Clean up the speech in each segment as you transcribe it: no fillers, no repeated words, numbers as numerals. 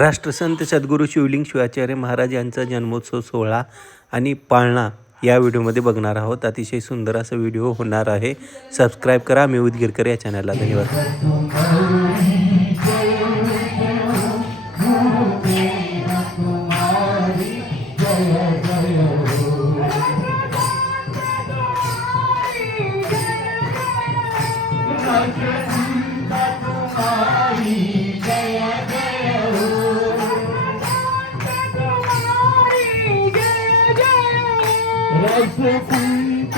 राष्ट्रसंत सद्गुरू शिवलिंग शिवाचार्य महाराज यांचा जन्मोत्सव सोहळा आणि पाळणा या व्हिडिओमध्ये बघणार आहोत. अतिशय सुंदर असा व्हिडिओ होणार आहे. सबस्क्राईब करा मी उदगीरकर या चॅनलला. धन्यवाद. राष्ट्रसंत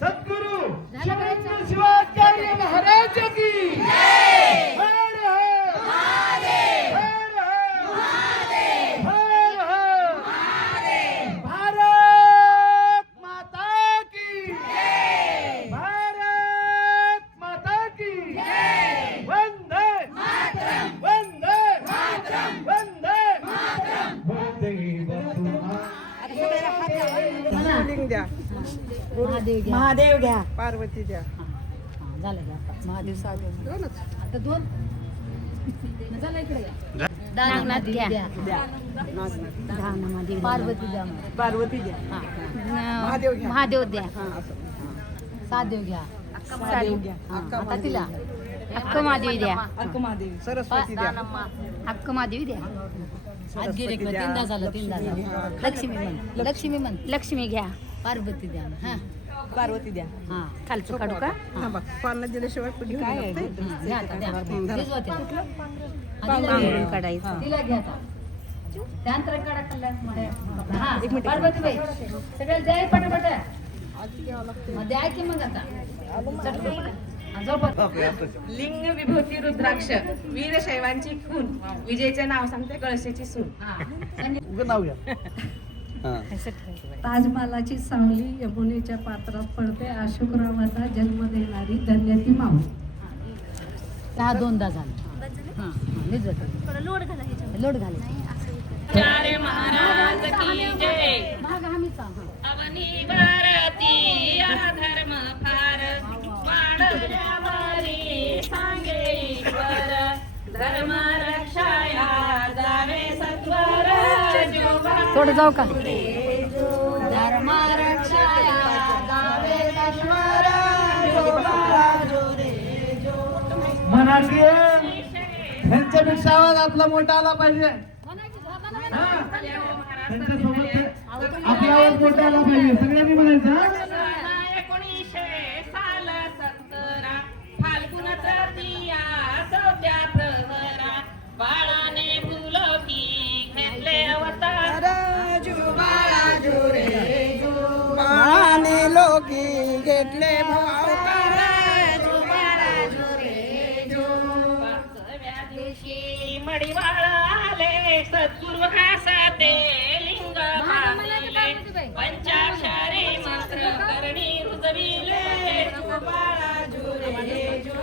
सद्गुरू शिवलिंग शिवाचार्य महाराज की जय। हर हर महादेव, हर हर महादेव। भारत माता की जय, भारत माता की जय। वंदे मातरम, वंदे मातरम, वंदे मातरम। महादेव घ्या, पार्वती द्या। झालं घ्या. महादेव साहेब आता दोन झालं. इकडे नागनाथ घ्या, पार्वती द्या, पार्वती द्या। महादेव घ्या, महादेव द्या, सादेव घ्या, सादेव घ्या। आता तिला अक्क महादेवी द्या, महादेवी सरस्वती द्या। अक्क महादेवी द्या, तीनदा झालं, तीनदा झालं. लक्ष्मी म्हण, लक्ष्मी म्हण, लक्ष्मी घ्या, पार्वती द्या. हा पार्वती द्या। हा खालचं काढू का? पाळणा दिल्याशिवाय घेऊन काय येत नाही. द्या आता, द्या. भिजवा त्या. पांघरून काढायचं. तिला घ्या आता. त्यानंतर काढा कल्याण. हा पार्वती बाई सगळ्याला द्या पटापट. द्या की मग आता लिंग विभूती रुद्राक्ष वीरशैवांची खून विजयचे नाव सांगते कळशेची सून। नाव घ्या। ताजमहालाची सावली यमुनेच्या पात्रात पडते. अशोकरावांना जन्म देणारी धन्य ती माऊ. सहा दोनदा झालं. लोड घालायचं. चारे महाराज की जय। महाग आम्ही सांग. अवनी भारती धर्म फार माडल्यावरी सांगे ईश्वर धर्म रक्षाया जावे सत्वर थोडं जाऊ का? धर्म रक्षाया जावे सत्वर मराठी त्यांच्यापेक्षा आवाज आपला मोठा आला पाहिजे. त्यांच्यासोबत आपला आवाज मोठा आला पाहिजे. सगळ्यांनी म्हणायचं. 1900 साल 17 फाल्गुन तृतीया 14 प्रहरा बाळाने फुलकी घेतले की घेतले भावतारा जो बाळा जो रे जो. पाचव्या दिवशी मडिवाळ आले सद्गुरु घासाते लिंग बांधिले पंचाक्षरी मंत्र करणी रुजविले जो बाळा जो रे जो.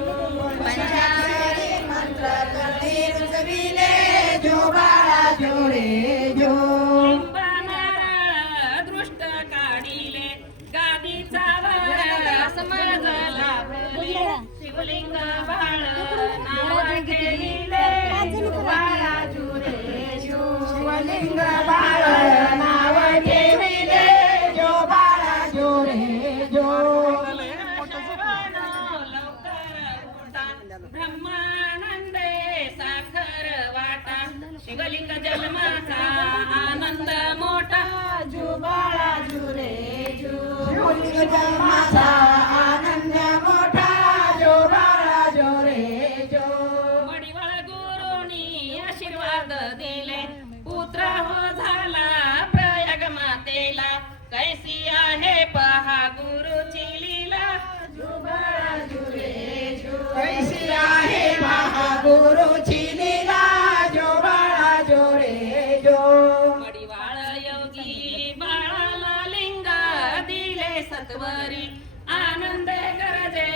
पंचाक्षरी मंत्र करते रुजविले जो बाळा जो रे जो. दृष्ट काढिले गादीचा वर समजला शिवलिंग बाळ नाव ठेविले बाळा जो रे जो. शिवलिंग बाळ नाव ठेविले जो बाळा जो रे जो. ब्रह्मानंदे साखर वाटा शिवलिंग जन्माचा आनंद मोठा जो बाळा जो रे जो. शिवलिंग जन्माचा आनंद मोठा जो बाळा जो रे जो. मडिवाळ गुरुनी आशीर्वाद दिले पुत्र हो झाला प्रयाग मातेला कैसी आहे पहा गुरुची लीला जो बाळा जो रे जो. कैसी आहे महागुरुची लीला जो बाळा जो रे जो. मडिवाळ योगी बाळाला लिंग दिले सत्वरी आनंद गरजे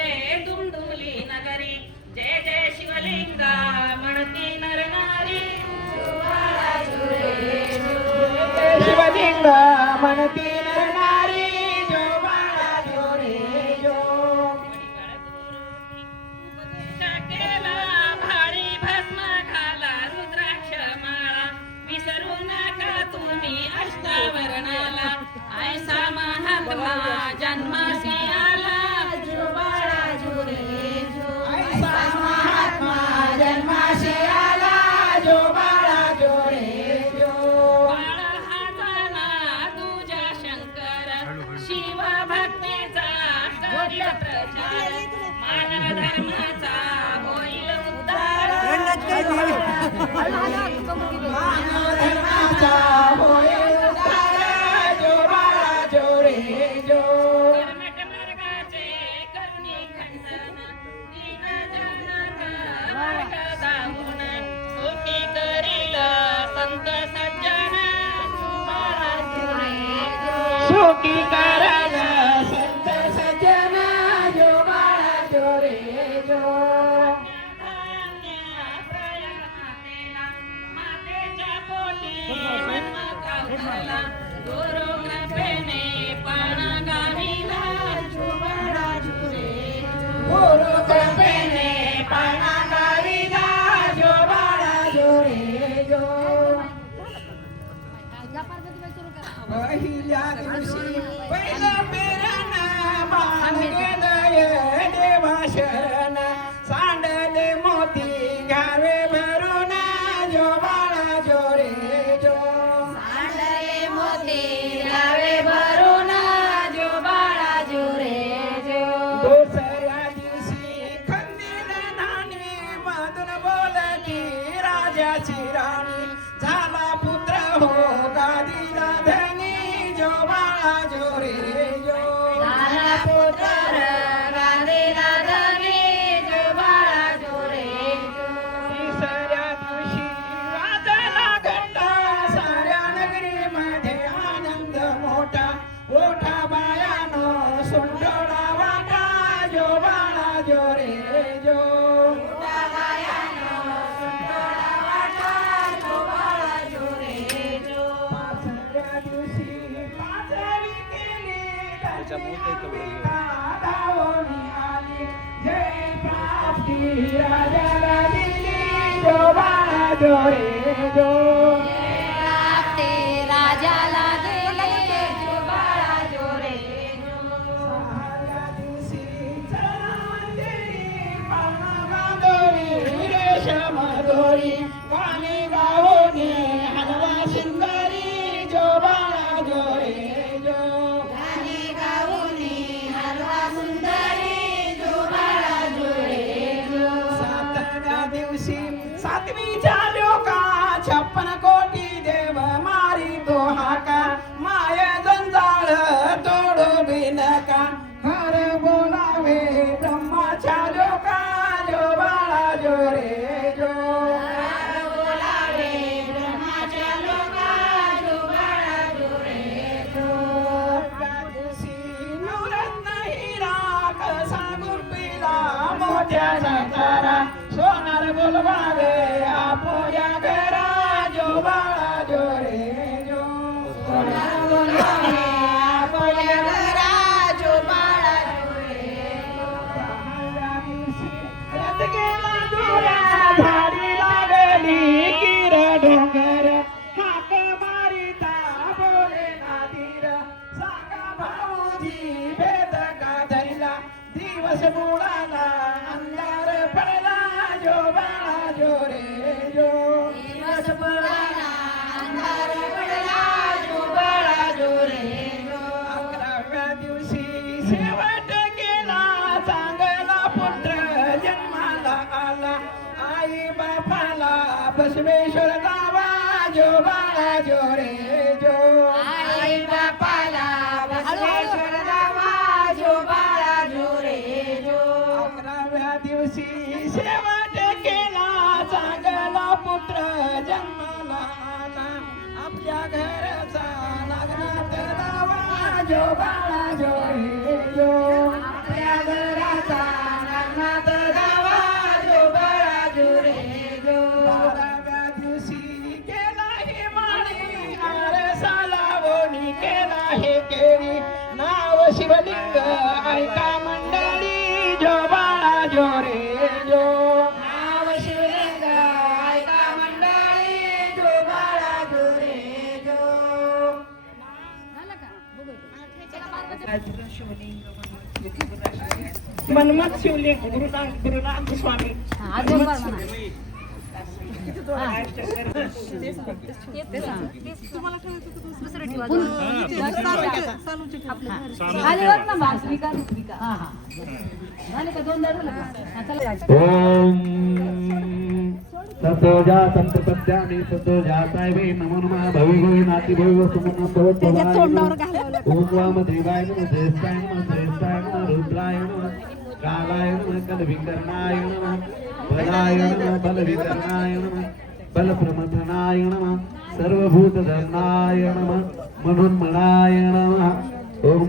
दुमदुली नगरी जय जय शिवलिंग म्हणती नर नारी जो बाळा जो रे जो. शिवलिंग म्हणती नर नारी जो बाळा जो रे जो. केला भारी भस्म घाला रुद्राक्ष माळा विसरू नका तुम्ही अष्टावरणाला ऐसा महात्मा जन्मासी आला जो बाळा जो रे जो. ऐसा महात्मा जन्माशी आला जो बाळा जो रे जो. बाळ हा जाना तुझ्या शंकर शिव भक्तीचा करी प्रचार मानव धर्माचा होईल उद्धार मानव धर्माचा होईल उद्धार जो बाळा जो रे जो. कर्मठ मार्गाचे करुणी खंडन दीन जनार्दन वाट दाबून सुखी करील संत सज्जन जो बाळा जो रे जो. सुखी करण संत सज्जन जो बाळा जो रे जो. मातेच्या पोटी जन्म गावला गुरु कृपेने पाळणा गाविला जो बाळा जो रे जो. गुरु कृपेने पाळणा गाविला जो बाळा जो रे जो. पहिल्या दिवशी पहिलं पेरण मागेलय देवा शरण सांडले मोती घ्यावे भरून जो बाळा जो रे जो. सांडले मोती घ्यावे भरून जो बाळा जो रे जो. दुसऱ्या दिवशी खंदील नाणी मधून बोलती राजाची राणी झाला पुत्र हो गादीला धनी जो बाळा जो रे जो. झाला पुत्र गादीला धनी जो बाळा जो रे जो. तिसऱ्या दिवशी वाजला घंटा साऱ्या नगरीमध्ये आनंद मोठा मोठा बायानो सोंडोळा वाटा जो बाळा जो रे जो. पाचव्या दिवशी पाचवी केली धावणी आली जय प्राप्ती राजाला दिली जो बाळा जो रे जो. ते राजाला दिले जो बाळा जो रे जो. सहाव्या दिवशी चला मंदिरी पाळणा बांधोरी रेशम दोरी गाणी गावोनी हलवा सुंदरी जो बाळा जो रे जो. गाणी गाऊनी हलवा सुंदरी जो बाळा जो रे जो. सातव्या दिवशी सातवीच्या लोका 56 बोलवा गे आपुया घरा जो बाळा जो रे जो सोनार बोलवा गे आपुया घरा जो बाळा जो रे जो सहाव्या दिवशी रथ गेला दुरा झाडी लागली किर डोंगर हाक मारिता बोले नादीर सांगा भाऊजी भेद का धरला दिवस बुडाला अंधार पडला जो बाळा जो रे जो दिवस बुडाला अंधार पडला जो बाळा जो रे जो 11व्या दिवशी शेवट केला चांगला पुत्र जन्माला आला आई बापाला बसवेश्वर गावा जो बाळा जो रे जो आई बापाला बसवेश्वर गावा जो बाळा जो रे जो 11व्या दिवशी शेवट केला चांगला पुत्र जन्माला आला आपल्या घरचा लग्नात गावा जो बाळा जो रे जो आपल्या घराचा लग्नात गावा जो बाळा जो रे जो 12व्या दिवशी केला हे माळी आरसाला वोनी केला हे केरी नाव शिवलिंग ऐका मंडळी जो बाळा जो रे जो नाव शिवलिंग ऐका मंडळी जो बाळा जो रे जो मनमत शिवलिंग गुरुनाथ स्वामी खाली वर ना बास विका हा हा झाले का 2 झाले का हा, चला ओम सतोजा संतपद्यानि सतोजा सायवे नमो नमः भविगोई नाती भविव सुमन भवत ओम वाम देवाय नमः ज्येष्ठाय नमः श्रेष्ठाय नमः रुद्राय नमः कालाय नमः कलविकर्णाय नमः बलाय नमः बलविकर्णाय नमः बलप्रमथनाय नमः सर्वभूतधर्माय नमः मनोन्मनाय नमः ओम